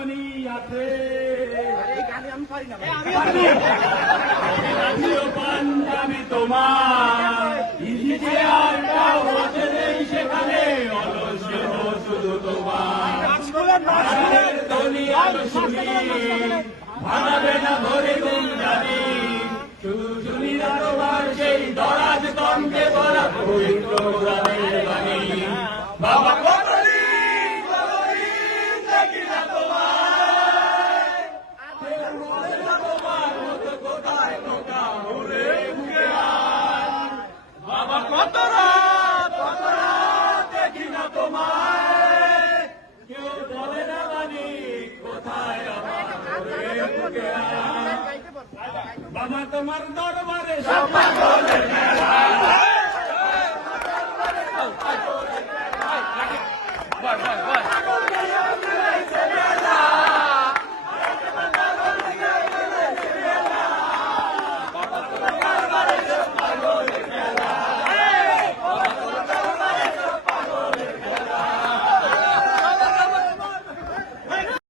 মনি আছে পাঞ্জাবি তোমার সেখানে অলস্য শুধু তোমার ভাঙাবে না ভরে গুণ জানি শুধু শুনি না তোমার সেই দরাজ কণ্ঠে বলা পবিত্র গানের বাণী বাবা দেখি না তোমার মতো কোথায় বোকা ভরে বুকে বাবা কত রাত দেখি না তোমায় কেউ বলে না বাণী কোথায় বাবা তোমার দরবারে